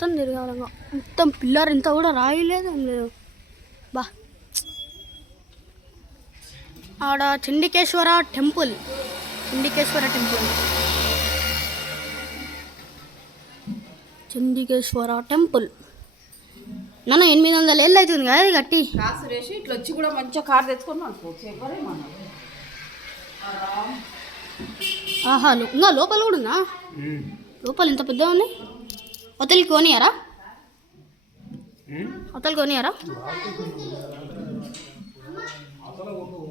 మొత్తం తిరగాలి, మొత్తం పిల్లర్ ఇంత కూడా రాయలేదు ఏం లేదు బా. ఆడ Chandikeshwara temple, Chandikeshwara temple, Chandikeshwara temple. నన్ను 800 ఏళ్ళు అవుతుంది కదా ఇది కట్టి. కాసు రేసి ఇట్లా వచ్చి కూడా మంచిగా కార్ తెచ్చుకొని అనుకోవచ్చు. ఎవరేమన్నా ఆహా, ఇంకా లోపల కూడా ఉందా? లోపల ఇంత పెద్ద ఉంది. హోటల్కి కొనియారా? హోటల్ కొనియారా?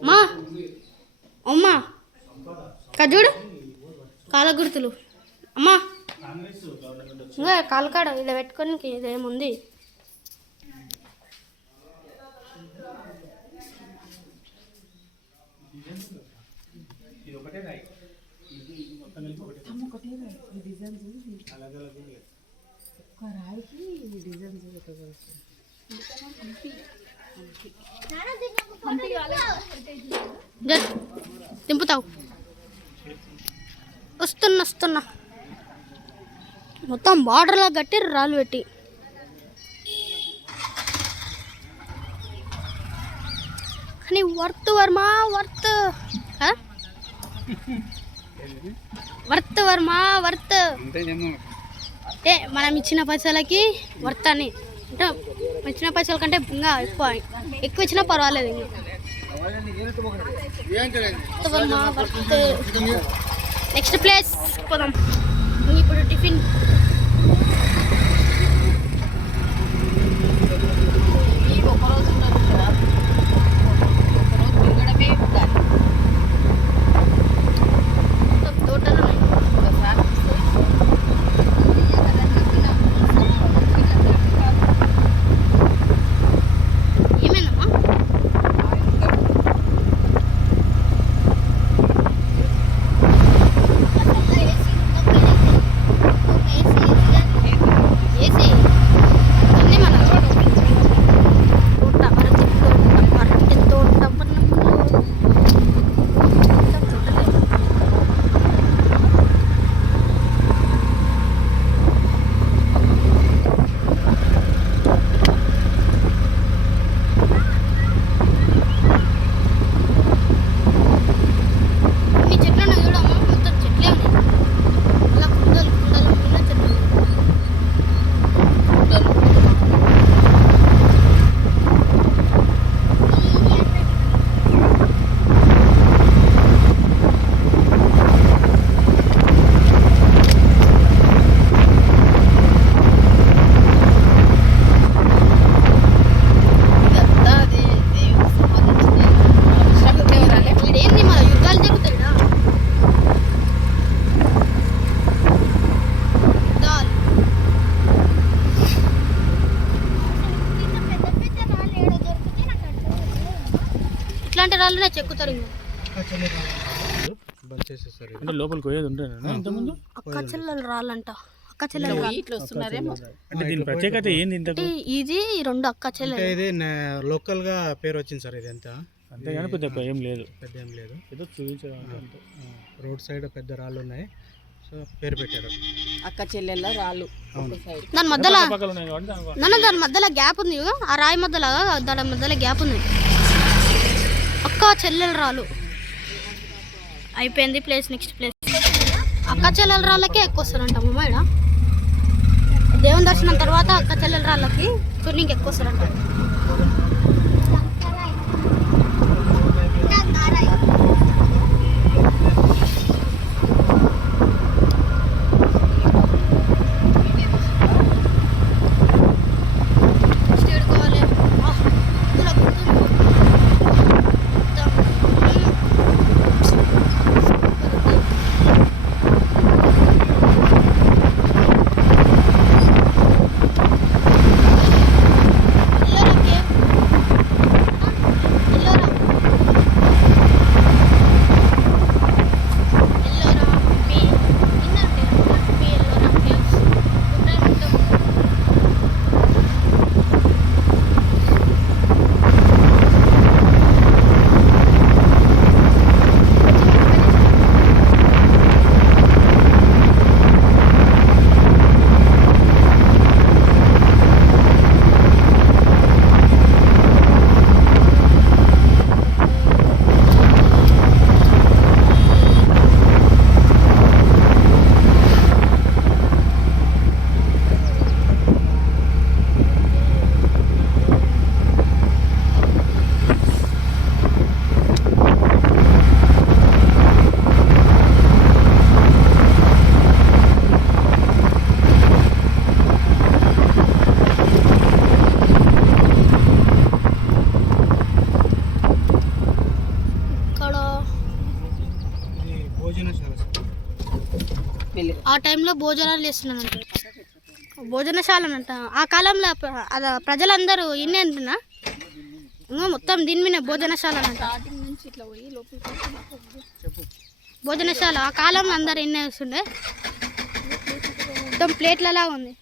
మా అమ్మా చూడు కాల గుర్తులు అమ్మా, ఇంకా కాలకాడ ఇలా పెట్టుకొని ఇదేముంది. దింపుతావు. వస్తున్నా మొత్తం బార్డర్లా కట్టి రాళ్ళు పెట్టి. కానీ worth Varma, worth Varma, worth అంటే మనం ఇచ్చిన పైసలకి వర్త్ అని. అంటే ఇచ్చిన పైసల కంటే ఇంకా ఎక్కువ ఇచ్చినా పర్వాలేదు. నెక్స్ట్ ప్లేస్ పోదాం. ఇప్పుడు టిఫిన్ ఇట్లాంటి రాళ్ళనే చెక్కుతారు. లోపలికి పోయేది ఉంటాను. అక్క చెల్లెలు రాళ్ళంట. అక్క చెల్లెలు ఇట్లా వస్తున్నారేమో. అంటే దీని ప్రత్యేకత ఏంది? ఇది 2 అక్క చెల్లెలు. ఇది లోకల్ గా పేరు వచ్చింది సార్. ఇది అంతా అంతేగాని పెద్ద ఏం లేదు, ఏదో చూపించడం. రోడ్ సైడ్ పెద్ద రాళ్ళు ఉన్నాయి, సో పేరు పెట్టారు అక్క చెల్లెళ్ళ రాళ్ళు. దాని మధ్యలో గ్యాప్ ఉంది. ఆ రాయి మధ్యలో దాని మధ్యలో గ్యాప్ ఉంది. అక్క చెల్లెల రాళ్ళు అయిపోయింది. Place next place. అక్క చెల్లెల రాళ్ళకే ఎక్కువ వస్తారంట అమ్మ. ఇక్కడ దేవుని దర్శనం తర్వాత అక్క చెల్లెల రాళ్ళకి టూరింగ్ ఎక్కువ వస్తారంట. భోజనశాల సార్. ఆ టైంలో భోజనాలు చేస్తున్నాను అంట, భోజనశాల అంట. ఆ కాలంలో ప్రజలందరూ ఇన్నే అంటున్నా ఇంకా మొత్తం దీని మీద భోజనశాల అంట. భోజనశాల ఆ కాలంలో అందరు ఇన్నే వస్తుండే, మొత్తం ప్లేట్లలా ఉంది.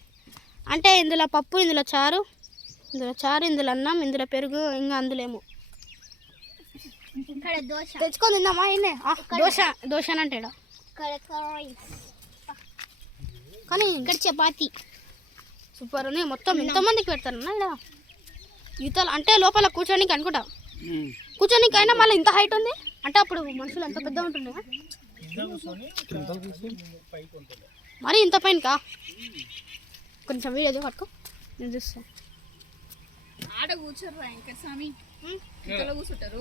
అంటే ఇందులో పప్పు, ఇందులో చారు, ఇందులో అన్నం, ఇందులో పెరుగు, ఇంకా అందులేమో తెచ్చుకొని తిందామా? ఇన్నే దోశ అని అంటాడు కానీ ఇక్కడ చపాతి సూపర్ ఉన్నాయి. మొత్తం ఎంతమందికి పెడతారన్నా ఇలా ఈతలు అంటే లోపల కూర్చోనికి అనుకుంటా, కూర్చోనికి అయినా మళ్ళీ ఇంత హైట్ ఉంది అంటే అప్పుడు మనుషులు ఎంత పెద్ద ఉంటుండే మరి ఇంత పైన కా కొంచెం వీడియో పట్టుకో నేను చూస్తాను. ఆడ కూర్చోర్రా ఇంకా స్వామి, కూర్చుంటారు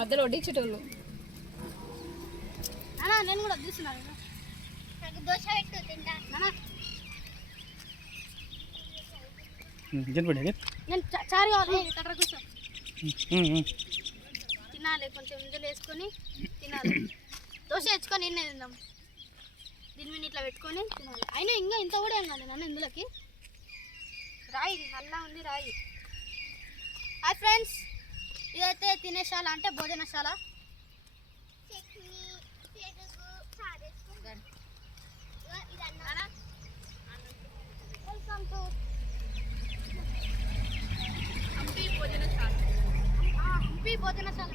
మధ్యలో వడ్డించేటోళ్ళు. నేను కూడా చూస్తున్నాను. దోశ పెట్టు తింటా. నేను చారు కావాలి, ఇక్కడ కూర్చో తినాలి. కొంచెం ఇందులో వేసుకొని తినాలి. దోశ తెచ్చుకొని నిన్నే తిందాం. దీని మీద ఇట్లా పెట్టుకొని తినాలి. అయినా ఇంకా ఇంత కూడా ఏం కాదు నన్ను ఇందులోకి. రాయి నల్లా ఉంది రాయి. హాయ్ ఫ్రెండ్స్, ఇదైతే తినేశాల అంటే భోజనశాల. Welcome to Hampi భోజనశాల.